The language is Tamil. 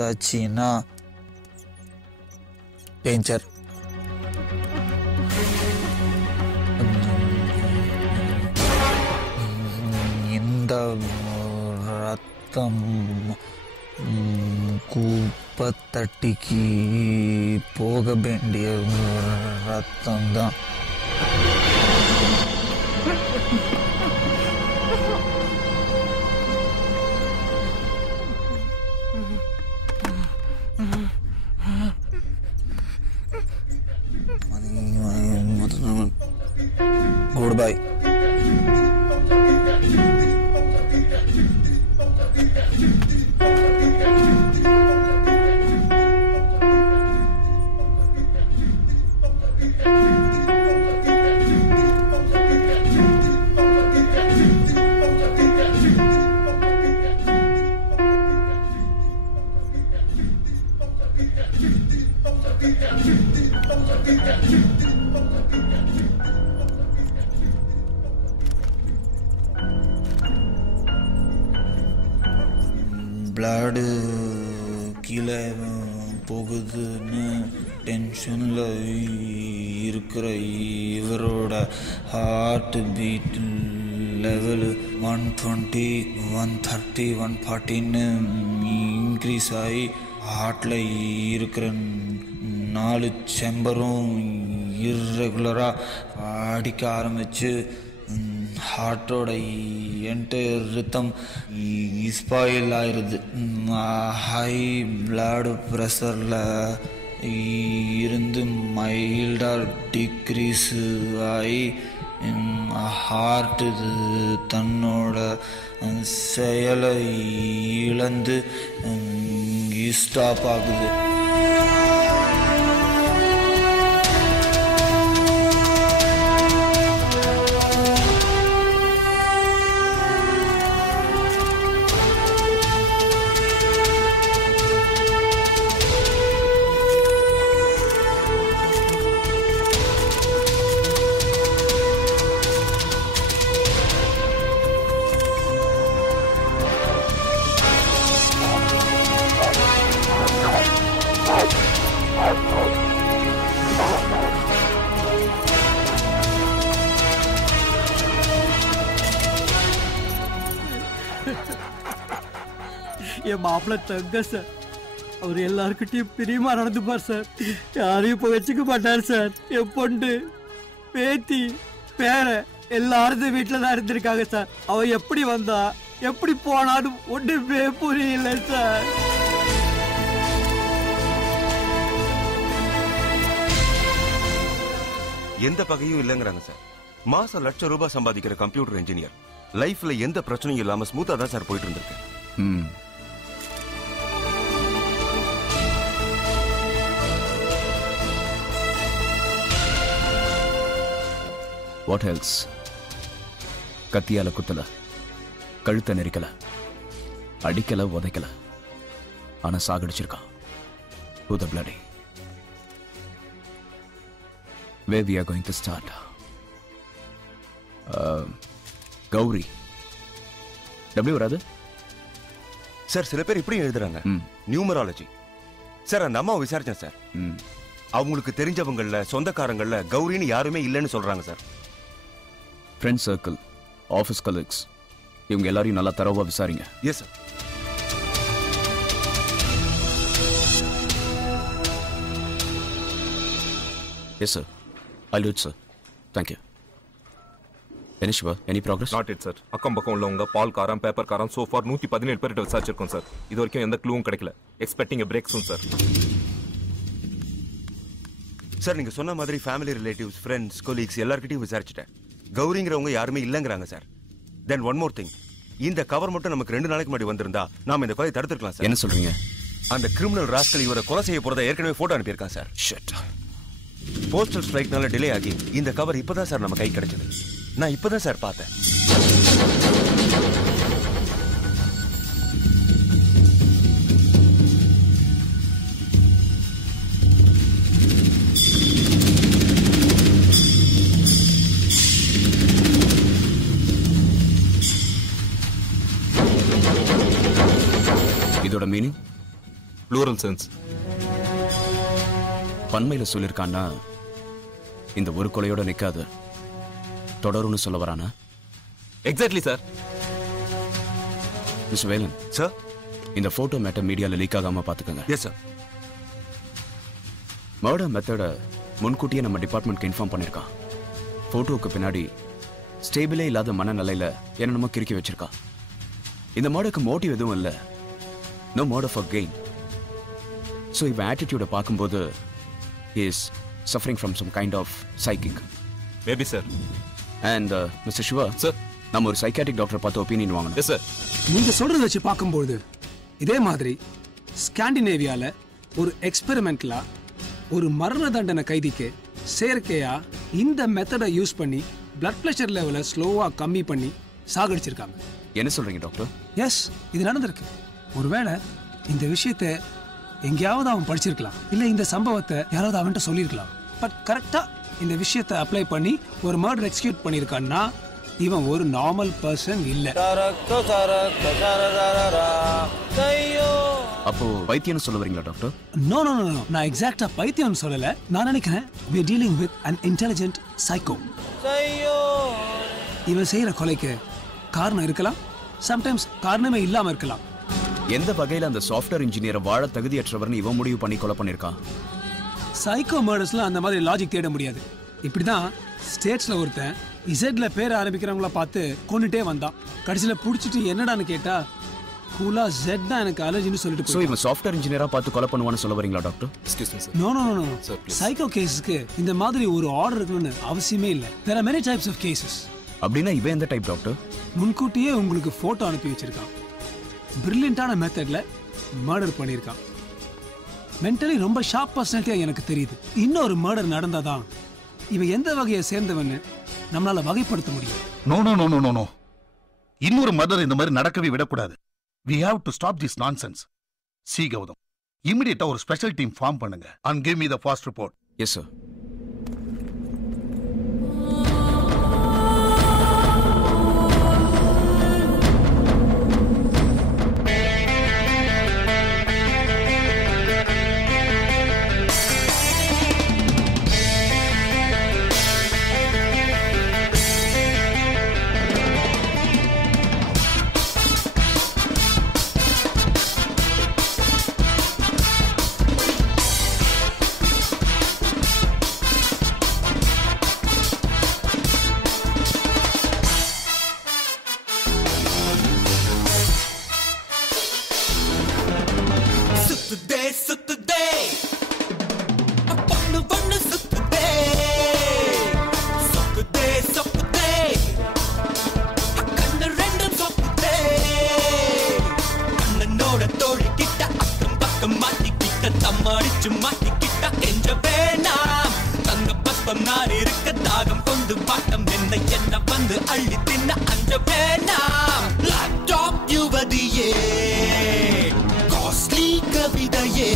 பார்த்தாச்சின்னா டேஞ்சர். இந்த ரத்தம் குப்பத்தட்டிக்கு போக வேண்டிய ரத்தம்தான். Good bye. பிளடு கீழே போகுதுன்னு டென்ஷனில் இருக்கிற இவரோட ஹார்ட் பீட் லெவலு 120, 130, 140ன்னு இன்க்ரீஸ் ஆகி ஹார்ட்டில் இருக்கிற 4 செம்பரும் இர்ரெகுலராக அடிக்க ஆரம்பித்து ஹார்ட்டோட என்டையர் ரித்தம் ஸ்பாயில் ஆயிடுது. ஹை பிளட் ப்ரெஷரில் இருந்து மைல்டாக டிக்ரீஸ் ஆகி ஹார்ட் தன்னோட செயலை இழந்து ஸ்டாப் ஆகுது. என் மாப்பிள்ள தங்க சார், அவர் எல்லாருக்கிட்டையும் பிரியமா நடந்துப்பார் சார். யாரையும் இப்போ வச்சுக்க மாட்டார் சார். என் பொண்ணு பேத்தி பேர எல்லாரும் வீட்டில் தான் இருந்திருக்காங்க சார். அவ எப்படி வந்தா எப்படி போனாலும் ஒன்றுமே புரியல சார். எந்த பகையும் இல்லைங்கிறாங்க சார். மாசம் லட்சம் ரூபாய் சம்பாதிக்கிற கம்ப்யூட்டர் இன்ஜினியர் லைஃப்ல எந்த பிரச்சனையும் இல்லாம ஸ்மூத்தா தான் சார் போயிட்டு இருந்திருக்கேன். What else? கத்தியால குத்தல, கழுத்த நெரிக்கல, அடிக்கல, உதைக்கல, ஆனா சாகடிச்சிருக்கான். Who the bloody? Where we are going to start? Gowri W வராது சார். சில பேர் இப்படி எழுதுறாங்க, நியூமராலஜி. சார் அந்த அம்மாவை விசாரிச்சேன் சார். அவங்களுக்கு தெரிஞ்சவங்கள சொந்தக்காரங்கள கௌரின்னு யாருமே இல்லைன்னு சொல்றாங்க sir. Friend circle, office colleagues, இவங்க எல்லாரையும் நல்லா தரவா விசாரிங்க. Yes sir. Yes sir, I'll do it sir. Thank you. Any Shiva, any progress? Not yet sir. அக்கம் பக்கம் உள்ளவங்க பால் காரம் பேப்பர் காரம் so far 117 பேர்கிட்ட விசாரிச்சிருக்கோம் சார். இது வரைக்கும் எந்த க்ளூவும் கிடைக்கல. Expecting a break soon sir. Sir நீங்க சொன்ன மாதிரி ஃபேமிலி ரிலேட்டிவ்ஸ், ஃப்ரெண்ட்ஸ், கொலீக்ஸ் எல்லார்கிட்டயும் விசாரிச்சிட்டேன். கௌரிங்கிறவங்க யாருமே இல்லைங்கிறாங்க சார். தென் ஒன் மோர் திங், இந்த கவர் மட்டும் நமக்கு 2 நாளைக்கு முன்னாடி வந்திருந்தா நாம இந்த கொலை தடுத்துக்கலாம் சார். என்ன சொல்றீங்க? அந்த கிரிமினல் ராஸ்கல் இவரை கொலை செய்ய போறதா ஏற்கனவே போட்டோ அனுப்பியிருக்கான் சார். ஷட். போஸ்டல் ஸ்ட்ரைக்னால டிலே ஆகி இந்த கவர் இப்பதான் சார் நம்ம கை கிடைச்சது. நான் இப்பதான் சார் பார்த்தேன். இதோட மீனிங் ப்ளூரல் சென்ஸ். பன்மையில சொல்லியிருக்கான்னா இந்த ஒரு கொலையோட நிக்காது, தொடரும்னு சொல்ல வரானா? Exactly sir. Mister Velan sir. இந்த போட்டோ மேட்டர் மீடியால லீக் ஆகாம பாத்துக்கங்க. Yes sir. மர்டர் மெத்தட முன்கூட்டியே நம்ம டிபார்ட்மெண்ட்க்கு இன்ஃபார்ம் பண்ணிருக்கான். போட்டோவுக்கு பின்னாடி ஸ்டேபிளே இல்லாத மனநிலையில என்னென்னமோ கிறுக்கி வச்சிருக்கான். இந்த மர்டருக்கு மோட்டிவ் எதுவும் இல்லை. No murder for gain. So இவன் ஆட்டிடியூட பார்க்கும்போது is suffering from some kind of psychic. Maybe sir. And mister Shiva sir, நம்ம ஒரு சைக்காட்ரிக் டாக்டர் பார்த்து ஒப்பீனியன் வாங்கணும். Yes sir. நீங்க சொல்றத வச்சு பார்க்கும்போது இதே மாதிரி ஸ்காண்டினேவியால ஒரு எக்ஸ்பெரிமெண்ட்ல ஒரு மரண தண்டனை கைதிக்கு செயற்கையா இந்த மெத்தடை யூஸ் பண்ணி பிளட் பிரஷர் லெவலை ஸ்லோவா கம்மி பண்ணி சாகடிச்சிருக்காங்க. என்ன சொல்றீங்க டாக்டர்? எஸ், இது நடந்திருக்கு. ஒருவேளை இந்த விஷயத்தை எங்கேயாவது அவன் படிச்சிருக்கலாம், இல்ல இந்த சம்பவத்தை யாராவது அவன்கிட்ட சொல்லியிருக்கலாம். பட் கரெக்டா இந்த விஷயத்தை அப்ளை பண்ணி ஒரு மர்டர் எக்ஸிக்யூட் பண்ணியிருக்கான்னா இவன் ஒரு நார்மல் பர்சன் இல்ல. அப்போ பைத்தியம்னு சொல்ல வரீங்களா டாக்டர்? நோ நோ நோ, நான் எக்ஸாக்ட்டா பைத்தியம் சொல்லல. நான் நினைக்கிறேன் we are dealing with an intelligent psycho. இவன் செய்யற கொலைக்கு காரணம் இருக்கலாம், சம்டைம்ஸ் காரணமே இல்லாம இருக்கலாம். எந்த வகையில அந்த சாஃப்ட்வேர் இன்ஜினியரை வாழ தகுதியற்றவர்னு இவன் முடிவு பண்ணி கொலை பண்ணிருக்கான்? சைக்கோ மர்டர்ஸ்ல அந்த மாதிரி லாஜிக் தேட முடியாது. இப்படிதான் ஸ்டேட்ஸ்ல ஒருத்தன் இசட்ல பேர் ஆரம்பிக்கிறவங்கள பார்த்து கொண்டுட்டே வந்தான். கடைசியில புடிச்சிட்டு என்னடான்னு கேட்டா கூலா ஜெட் தான் எனக்கு அலர்ஜின்னு சொல்லிட்டு. சோ இவன் சாஃப்ட்வேர் இன்ஜினியரா பார்த்து கொலை பண்ணுவான்னு சொல்ல வரீங்களா doctor? Excuse me sir. No no no, psycho கேஸ்க்கு இந்த மாதிரி ஒரு ஆர்டர் இருக்கணும்னு அவசியமே இல்லை. there are many types of cases. அப்படின்னா இவன் எந்த டைப் டாக்டர்? முன்கூட்டியே உங்களுக்கு போட்டோ அனுப்பி வச்சிருக்கான். பிரில்லியண்டான மெத்தட்ல மர்டர் பண்ணியிருக்கான். மென்டலி ரொம்ப ஷார்ப் பர்சனாலிட்டியா எனக்கு தெரியுது. இன்னொரு மர்டர் நடந்தாதான் இவன் எந்த வகையை சேர்ந்தவன்னு நம்மளால வகைப்படுத்த முடியும். No no no no no, இன்னொரு மர்டர் இந்த மாதிரி நடக்கவே விடக்கூடாது. we have to stop this nonsense. C Gautham, இமிடியேட்டா ஒரு ஸ்பெஷல் டீம் ஃபார்ம் பண்ணுங்க and give me the fast report. Yes sir. Laptop யுவதியே, காஸ்ட்லி கவிதையே,